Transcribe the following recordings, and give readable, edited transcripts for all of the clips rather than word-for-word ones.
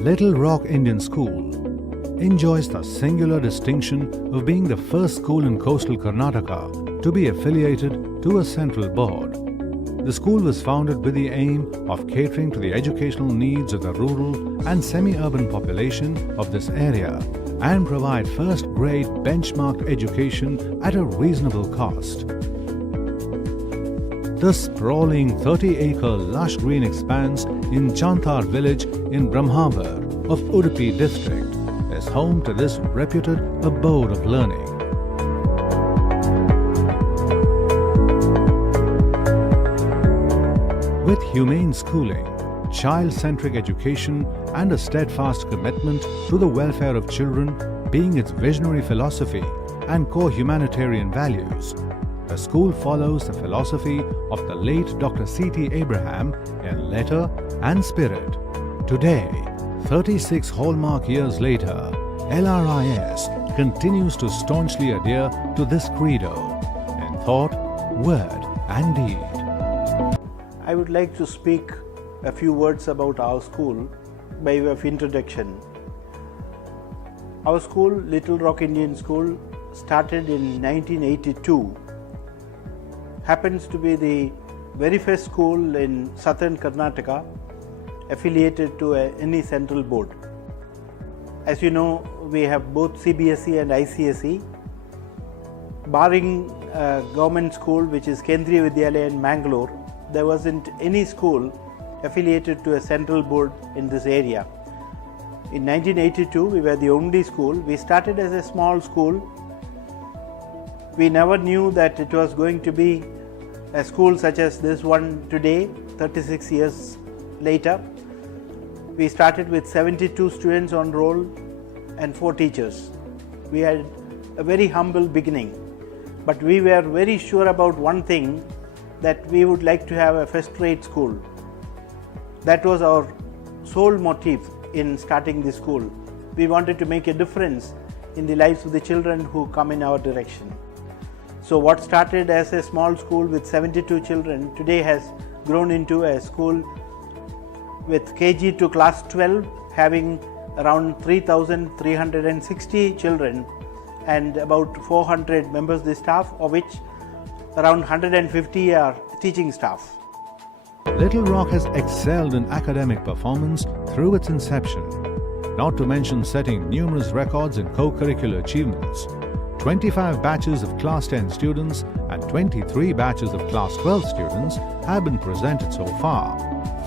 Little Rock Indian School enjoys the singular distinction of being the first school in coastal Karnataka to be affiliated to a central board. The school was founded with the aim of catering to the educational needs of the rural and semi-urban population of this area and provide first-grade benchmark education at a reasonable cost. The sprawling 30-acre lush green expanse in Chantar village in Brahmavar of Udupi district is home to this reputed abode of learning. With humane schooling, child-centric education and a steadfast commitment to the welfare of children being its visionary philosophy and core humanitarian values, the school follows the philosophy of the late Dr. C.T. Abraham in letter and spirit. Today, 36 hallmark years later, LRIS continues to staunchly adhere to this credo in thought, word and deed. I would like to speak a few words about our school by way of introduction. Our school, Little Rock Indian School, started in 1982. Happens to be the very first school in southern Karnataka affiliated to any central board. As you know, we have both CBSE and ICSE. Barring government school, which is Kendriya Vidyalaya in Mangalore, there wasn't any school affiliated to a central board in this area. In 1982, we were the only school. We started as a small school. We never knew that it was going to be a school such as this one today, 36 years later. We started with 72 students on roll and 4 teachers. We had a very humble beginning, but we were very sure about one thing, that we would like to have a first-rate school. That was our sole motive in starting the school. We wanted to make a difference in the lives of the children who come in our direction. So what started as a small school with 72 children today has grown into a school with KG to class 12 having around 3,360 children and about 400 members of the staff, of which around 150 are teaching staff. Little Rock has excelled in academic performance through its inception, not to mention setting numerous records in co-curricular achievements. 25 batches of Class 10 students and 23 batches of Class 12 students have been presented so far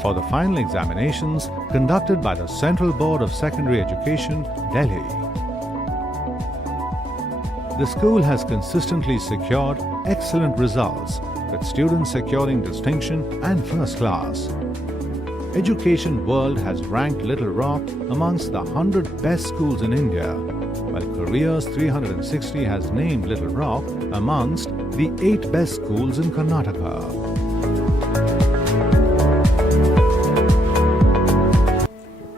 for the final examinations conducted by the Central Board of Secondary Education, Delhi. The school has consistently secured excellent results, with students securing distinction and first class. Education World has ranked Little Rock amongst the 100 best schools in India, while Careers 360 has named Little Rock amongst the 8 best schools in Karnataka.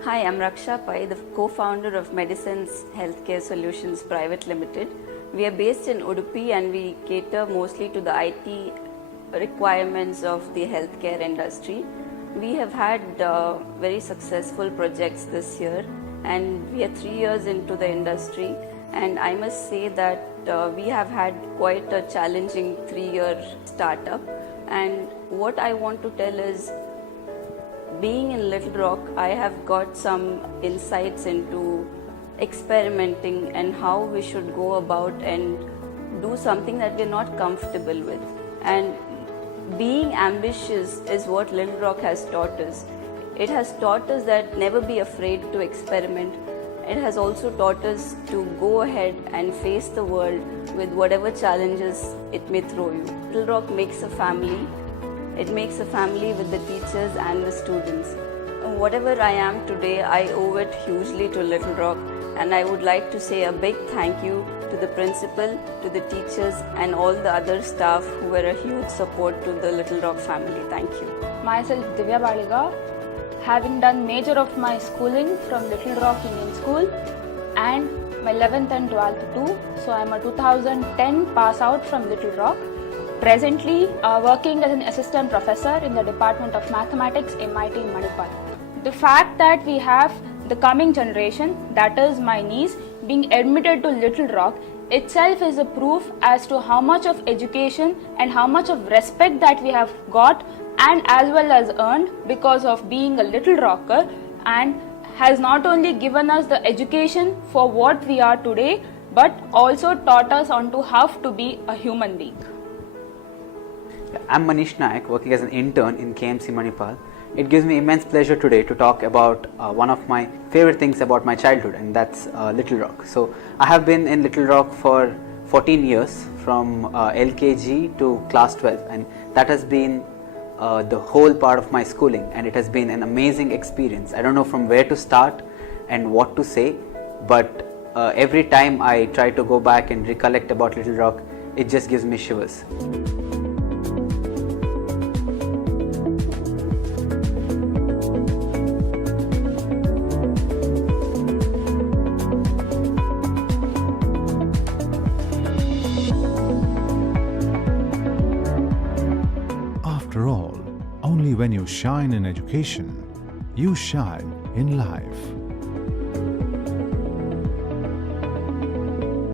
Hi, I'm Raksha Pai, the co-founder of Medicines Healthcare Solutions Private Limited. We are based in Udupi and we cater mostly to the IT requirements of the healthcare industry. We have had very successful projects this year and we are 3 years into the industry, and I must say that we have had quite a challenging 3-year startup. And what I want to tell is, being in Little Rock, I have got some insights into experimenting and how we should go about and do something that we're not comfortable with. And being ambitious is what Little Rock has taught us. It has taught us that never be afraid to experiment. It has also taught us to go ahead and face the world with whatever challenges it may throw you. Little Rock makes a family. It makes a family with the teachers and the students. Whatever I am today, I owe it hugely to Little Rock, and I would like to say a big thank you to the principal, to the teachers and all the other staff who were a huge support to the Little Rock family. Thank you. Myself Divya Baliga, having done major of my schooling from Little Rock Indian School and my 11th and 12th too. So I am a 2010 pass out from Little Rock. Presently working as an assistant professor in the Department of Mathematics, MIT Manipal. The fact that we have the coming generation, that is my niece, being admitted to Little Rock itself is a proof as to how much of education and how much of respect that we have got and as well as earned because of being a Little Rocker, and has not only given us the education for what we are today but also taught us on to how to be a human being. I'm Manish Naik, working as an intern in KMC Manipal. It gives me immense pleasure today to talk about one of my favorite things about my childhood, and that's Little Rock. So I have been in Little Rock for 14 years, from LKG to class 12, and that has been the whole part of my schooling, and it has been an amazing experience. I don't know from where to start and what to say, but every time I try to go back and recollect about Little Rock, it just gives me shivers. After all, only when you shine in education, you shine in life.